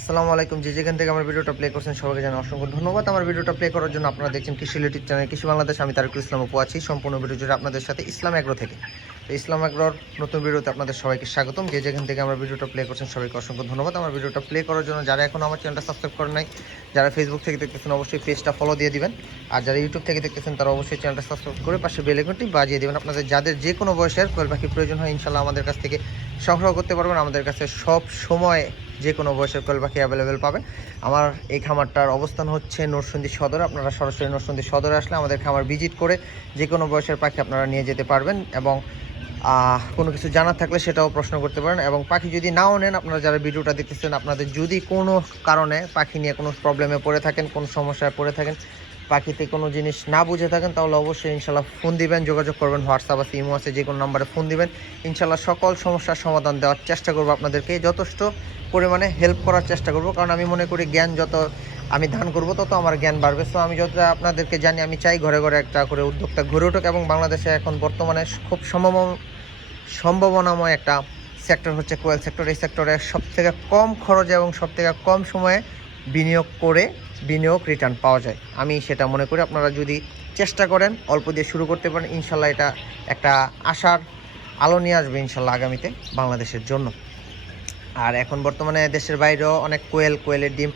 আসসালামু আলাইকুম। যে যেখান থেকে আমার ভিডিওটা প্লে করছেন, সবাইকে জানাই অসংখ্য ধন্যবাদ। আমার ভিডিওটা প্লে করার জন্য আপনারা দেখছেন কৃষি রিলেটেড চ্যানেল কৃষি বাংলাদেশ। আমি তারকুল ইসলাম উপু আছি, সম্পূর্ণ ভিডিও জুড়ে আপনাদের সাথে ইসলাম এগ্রো থেকে। তো ইসলাম এগ্রোর নতুন ভিডিওতে আপনাদের সবাইকে স্বাগতম। যে যেখান থেকে আমার ভিডিওটা প্লে করছেন, সবাইকে অসংখ্য ধন্যবাদ। আমার ভিডিওটা প্লে করার জন্য যারা এখন আমার চ্যানেলটা সাবস্ক্রাইব করেন নাই, যারা ফেসবুক থেকে দেখতেছেন, অবশ্যই পেজটা ফলো দিয়ে দিবেন। আর যারা ইউটিউব থেকে দেখতেছেন, তারা অবশ্যই চ্যানেলটা সাবস্ক্রাইব করে পাশে বেল আইকনটি বাজিয়ে দেবেন। আপনাদের, যাদের যে কোনো বয়সের কোয়েল পাখি প্রয়োজন হয়, ইনশাল্লাহ আমাদের কাছ থেকে সংগ্রহ করতে পারবেন। আমাদের কাছে সব সময় যে কোনো বয়সের কোয়েল পাখি অ্যাভেলেবেল পাবেন আমার এই খামারটার অবস্থান হচ্ছে নরসিংদী সদর। আপনারা সরাসরি নরসিংদী সদরে আসলে আমাদের খামার ভিজিট করে যে কোনো বয়সের পাখি আপনারা নিয়ে যেতে পারবেন এবং কোনো কিছু জানার থাকলে সেটাও প্রশ্ন করতে পারেন এবং পাখি যদি নাও নেন, আপনারা যারা ভিডিওটা দেখতেছেন, আপনাদের যদি কোনো কারণে পাখি নিয়ে কোনো প্রবলেমে পড়ে থাকেন, কোনো সমস্যায় পড়ে থাকেন পাখিতে কোনো জিনিস না বুঝে থাকেন, তাহলে অবশ্যই ইনশাল্লাহ ফোন দিবেন, যোগাযোগ করবেন, হোয়াটসঅ্যাপ আছে, ইমো আছে, যে কোনো নাম্বারে ফোন দিবেন। ইনশাল্লাহ সকল সমস্যার সমাধান দেওয়ার চেষ্টা করব আপনাদেরকে, যথেষ্ট পরিমাণে হেল্প করার চেষ্টা করব, কারণ আমি মনে করি জ্ঞান যত আমি দান করব, তত আমার জ্ঞান বাড়বে। সো আমি যতটা আপনাদেরকে জানি, আমি চাই ঘরে ঘরে একটা করে উদ্যোক্তা ঘুরে উঠুক এবং বাংলাদেশে এখন বর্তমানে খুব সম্ভব সম্ভাবনাময় একটা সেক্টর হচ্ছে কোয়েল সেক্টর এই সেক্টরে সব থেকে কম খরচে এবং সব থেকে কম সময়ে বিনিয়োগ করে বিনিয়োগ রিটার্ন পাওয়া যায়। আমি সেটা মনে করি, আপনারা যদি চেষ্টা করেন, অল্প দিয়ে শুরু করতে পারেন, ইনশাল্লাহ এটা একটা আশার আলো নিয়ে আসবে ইনশাল্লাহ আগামীতে বাংলাদেশের জন্য। আর এখন বর্তমানে দেশের বাইরেও অনেক কোয়েল, কোয়েলের ডিম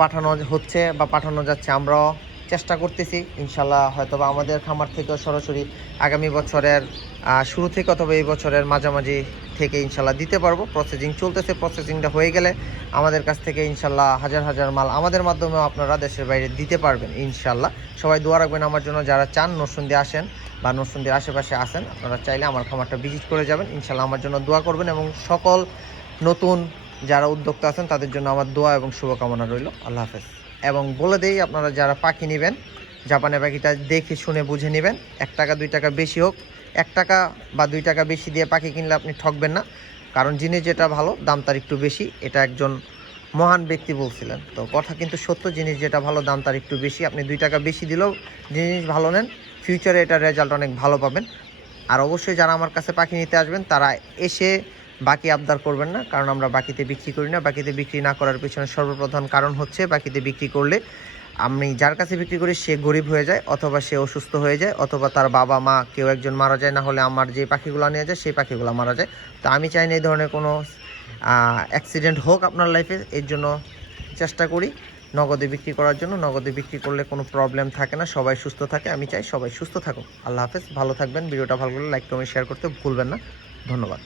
পাঠানো হচ্ছে বা পাঠানো যাচ্ছে, আমরাও চেষ্টা করতেছি। ইনশাল্লাহ হয়তো বা আমাদের খামার থেকেও সরাসরি আগামী বছরের শুরু থেকে অথবা এই বছরের মাঝামাঝি থেকে ইনশাল্লাহ দিতে পারব। প্রসেসিং চলতেছে প্রসেসিংটা হয়ে গেলে আমাদের কাছ থেকে ইনশাল্লাহ হাজার হাজার মাল আমাদের মাধ্যমেও আপনারা দেশের বাইরে দিতে পারবেন ইনশাল্লাহ। সবাই দোয়া রাখবেন আমার জন্য, যারা চান নরসুন্দি আসেন বা নরসুন্দির আশেপাশে আসেন, আপনারা চাইলে আমার খামারটা ভিজিট করে যাবেন। ইনশাল্লাহ আমার জন্য দোয়া করবেন এবং সকল নতুন যারা উদ্যোক্তা আছেন, তাদের জন্য আমার দোয়া এবং শুভকামনা রইল। আল্লাহ হাফেজ। এবং বলে দেই আপনারা যারা পাখি নেবেন জাপানের পাখিটা দেখে শুনে বুঝে নেবেন। এক টাকা, দুই টাকা বেশি হোক। এক টাকা বা দুই টাকা বেশি দিয়ে পাখি কিনলে আপনি ঠকবেন না। কারণ জিনিস যেটা ভালো, দাম তার একটু বেশি। এটা একজন মহান ব্যক্তি বলছিলেন। তো কথা কিন্তু সত্য, জিনিস যেটা ভালো, দাম তার একটু বেশি। আপনি দুই টাকা বেশি দিলেও জিনিস ভালো নেন। ফিউচারে এটার রেজাল্ট অনেক ভালো পাবেন। আর অবশ্যই যারা আমার কাছে পাখি নিতে আসবেন, তারা এসে বাকি আবদার করবেন না, কারণ আমরা বাকিতে বিক্রি করি না। বাকিতে বিক্রি না করার পিছনে সর্বপ্রধান কারণ হচ্ছে বাকিতে বিক্রি করলে আমি যার কাছে বিক্রি করি, সে গরিব হয়ে যায় অথবা সে অসুস্থ হয়ে যায় অথবা তার বাবা মা কেউ একজন মারা যায়, না হলে আমার যে পাখিগুলো নিয়ে যায়, সেই পাখিগুলো মারা যায়। তো আমি চাই না এই ধরনের কোনো অ্যাক্সিডেন্ট হোক আপনার লাইফে এর জন্য চেষ্টা করি নগদে বিক্রি করার জন্য। নগদে বিক্রি করলে কোনো প্রবলেম থাকে না, সবাই সুস্থ থাকে, আমি চাই সবাই সুস্থ থাকুক। আল্লাহ হাফেজ, ভালো থাকবেন, ভিডিওটা ভালো লাগলে লাইক কমেন্ট শেয়ার করতে ভুলবেন না। ধন্যবাদ।